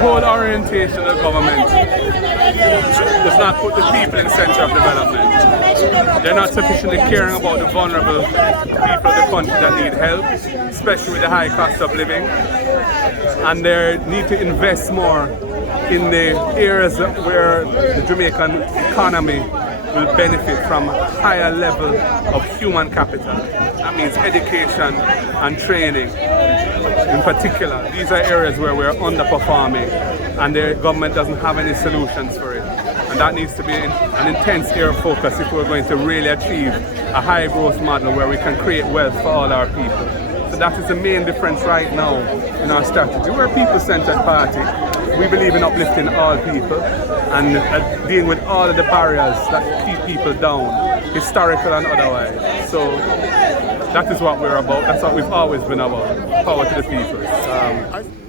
The whole orientation of the government does not put the people in the center of development. They're not sufficiently caring about the vulnerable people of the country that need help, especially with the high cost of living. And they need to invest more in the areas where the Jamaican economy will benefit from a higher level of human capital. That means education and training. In particular, these are areas where we're underperforming and the government doesn't have any solutions for it. And that needs to be an intense area of focus if we're going to really achieve a high growth model where we can create wealth for all our people. So that is the main difference right now in our strategy. We're a people-centered party. We believe in uplifting all people and dealing with all of the barriers that keep people down, historical and otherwise. So that is what we're about. That's what we've always been about. Power to the people.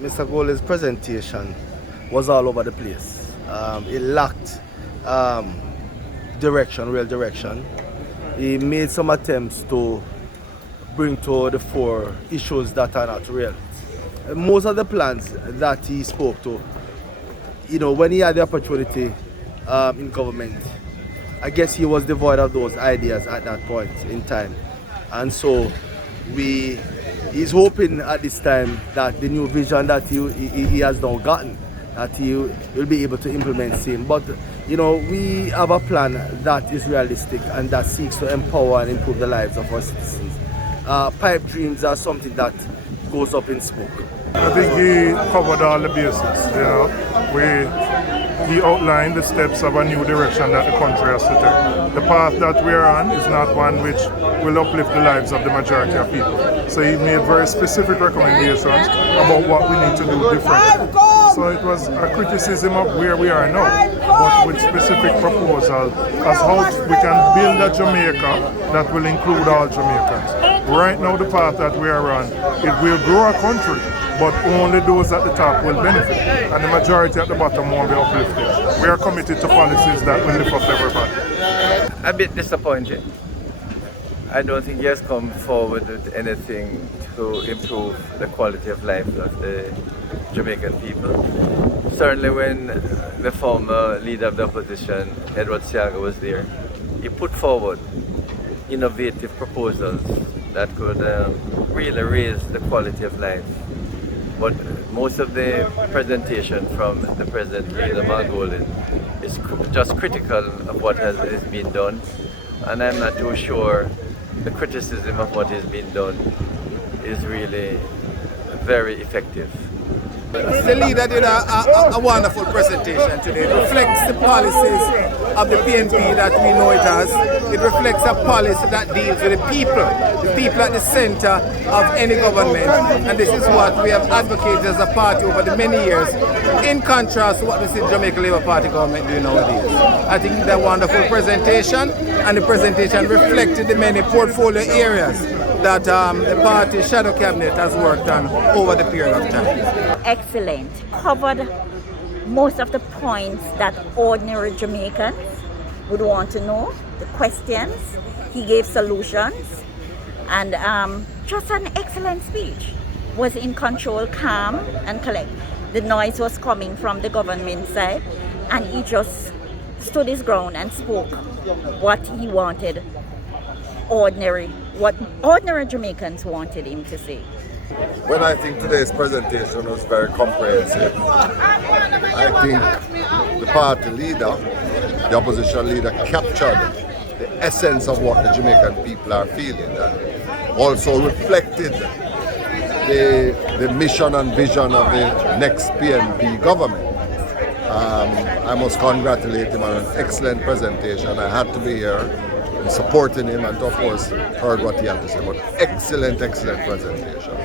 Mr. Gold's presentation was all over the place. It lacked direction, real direction. He made some attempts to bring to the fore issues that are not real. Most of the plans that he spoke to, when he had the opportunity in government, I guess he was devoid of those ideas at that point in time. And so he's hoping at this time that the new vision that he has now gotten, that he will be able to implement same. But we have a plan that is realistic and that seeks to empower and improve the lives of our citizens. Pipe dreams are something that goes up in smoke. I think he covered all the bases. He outlined the steps of a new direction that the country has to take. The path that we are on is not one which will uplift the lives of the majority of people. So he made very specific recommendations about what we need to do differently. So it was a criticism of where we are now, but with specific proposals as how we can build a Jamaica that will include all Jamaicans. Right now the path that we are on, it will grow a country, but only those at the top will benefit, and the majority at the bottom won't be uplifted. We are committed to policies that will lift up everybody. A bit disappointed. I don't think he has come forward with anything to improve the quality of life of the Jamaican people. Certainly when the former leader of the opposition, Edward Siaga, was there, he put forward innovative proposals that could really raise the quality of life. But most of the presentation from the present leader, Margolin, is just critical of what is being done, and I'm not too sure the criticism of what is being done is really very effective. The leader did a wonderful presentation today. It reflects the policies of the PNP that we know it as. It reflects a policy that deals with the people at the center of any government. And this is what we have advocated as a party over the many years, in contrast to what the Jamaica Labour Party government do nowadays. I think it's a wonderful presentation, and the presentation reflected the many portfolio areas that the party shadow cabinet has worked on over the period of time. Excellent. Covered most of the points that ordinary Jamaicans would want to know, the questions. He gave solutions, and just an excellent speech. Was in control, calm and collect. The noise was coming from the government side, and he just stood his ground and spoke what he wanted, what ordinary Jamaicans wanted him to say. Well, I think today's presentation was very comprehensive. I think the party leader, the opposition leader, captured the essence of what the Jamaican people are feeling, and also reflected the mission and vision of the next PNP government. I must congratulate him on an excellent presentation. I had to be here supporting him, and of course heard what he had to say. But excellent presentation.